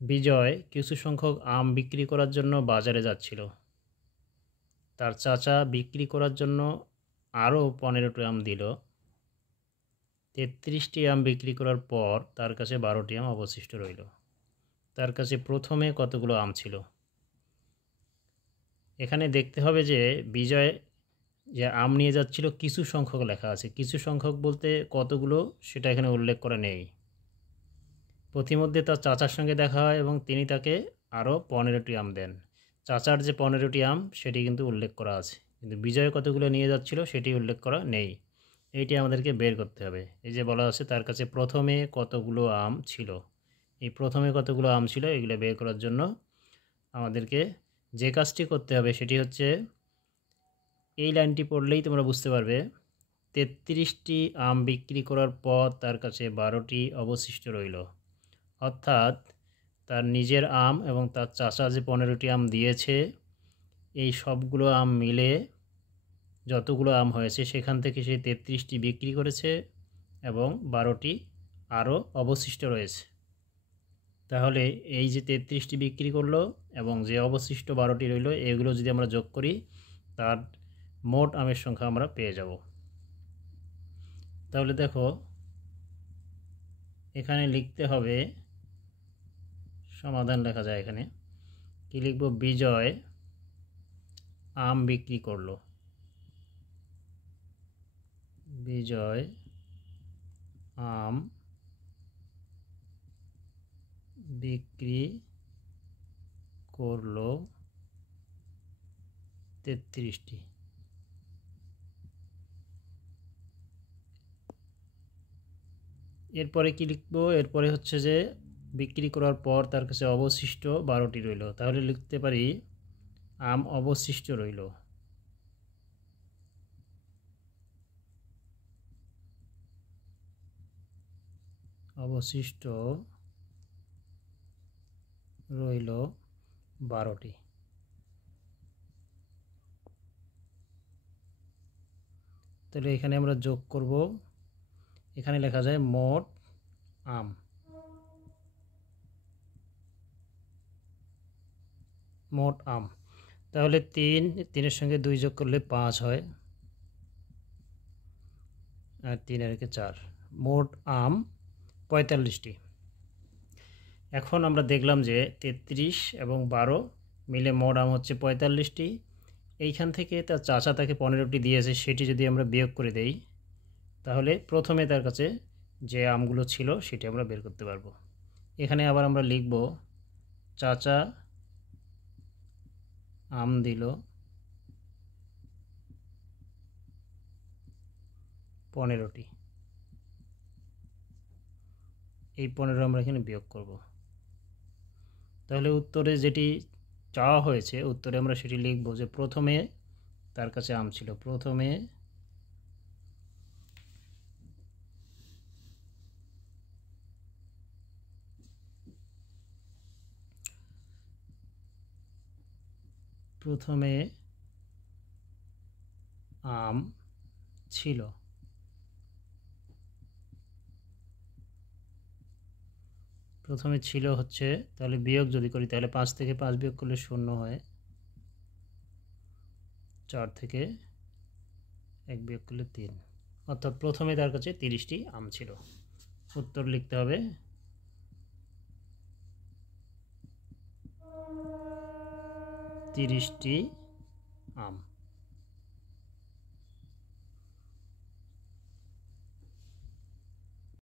বিজয় কিছু সংখ্যক আম বিক্রি করার জন্য বাজারে যাচ্ছিল। তার চাচা বিক্রি করার জন্য আরও 15টি আম দিল। 33টি আম বিক্রি করার পর তার কাছে 12টি আম অবশিষ্ট রইল। তার কাছে প্রথমে কতগুলো আম ছিল? এখানে দেখতে হবে যে বিজয় যে আম নিয়ে যাচ্ছিল কিছু সংখ্যক লেখা আছে। কিছু সংখ্যক বলতে কতগুলো সেটা এখানে উল্লেখ করা নেই। প্রতিমধ্যে তার চাচার সঙ্গে দেখা হয় এবং তিনি তাকে আরও 15টি আম দেন। চাচার যে 15টি আম সেটি কিন্তু উল্লেখ করা আছে, কিন্তু বিজয় কতগুলো নিয়ে যাচ্ছিল সেটি উল্লেখ করা নেই। এইটি আমাদেরকে বের করতে হবে। এই যে বলা আছে তার কাছে প্রথমে কতগুলো আম ছিল, এই প্রথমে কতগুলো আম ছিল এগুলো বের করার জন্য আমাদেরকে যে কাজটি করতে হবে সেটি হচ্ছে এই লাইনটি পড়লেই তোমরা বুঝতে পারবে। 33টি আম বিক্রি করার পর তার কাছে 12টি অবশিষ্ট রইল, অর্থাৎ তার নিজের আম এবং তার চাচা যে 15টি আম দিয়েছে এই সবগুলো আম মিলে যতগুলো আম হয়েছে সেখান থেকে সে 33টি বিক্রি করেছে এবং 12টি আরও অবশিষ্ট রয়েছে। তাহলে এই যে 33টি বিক্রি করলো এবং যে অবশিষ্ট 12টি রইল এগুলো যদি আমরা যোগ করি তার মোট আমের সংখ্যা আমরা পেয়ে যাব। তাহলে দেখো এখানে লিখতে হবে, সমাধান লেখা যায় এখানে কি লিখব? বিজয় আম বিক্রি করলো। বিজয় আম বিক্রি করলো 33টি। এরপরে কি লিখব? এরপরে হচ্ছে যে বিক্রি করার পর তার কাছে অবশিষ্ট 12টি রইল, তাহলে লিখতে পারি আম অবশিষ্ট রইল। অবশিষ্ট রইল 12টি। তাহলে এখানে আমরা যোগ করব, এখানে লেখা যায় মোট আম। মোট আম তাহলে 3-এর সঙ্গে 2 যোগ করলে 5 হয় আর 3 আর 4, মোট আম 45টি। এখন আমরা দেখলাম যে 33 এবং 12 মিলে মোট আম হচ্ছে 45টি। এইখান থেকে তার চাচা তাকে 15টি দিয়েছে, সেটি যদি আমরা বিয়োগ করে দেই তাহলে প্রথমে তার কাছে যে আমগুলো ছিল সেটি আমরা বের করতে পারবো। এখানে আবার আমরা লিখব চাচা আম দিল 15টি, এই 15 আমরা এখানে বিয়োগ করব। তাহলে উত্তরে যেটি চাওয়া হয়েছে উত্তরে আমরা সেটি লিখব যে প্রথমে তার কাছে আম ছিল। প্রথমে আম ছিল। প্রথমে ছিল হচ্ছে, তাহলে বিয়োগ যদি করি তাহলে 5 থেকে 5 বিয়োগ করলে 0 হয়, 4 থেকে 1 বিয়োগ করলে 3, অর্থাৎ প্রথমে তার কাছে 30টি আম ছিল। উত্তর লিখতে হবে 30টি আম।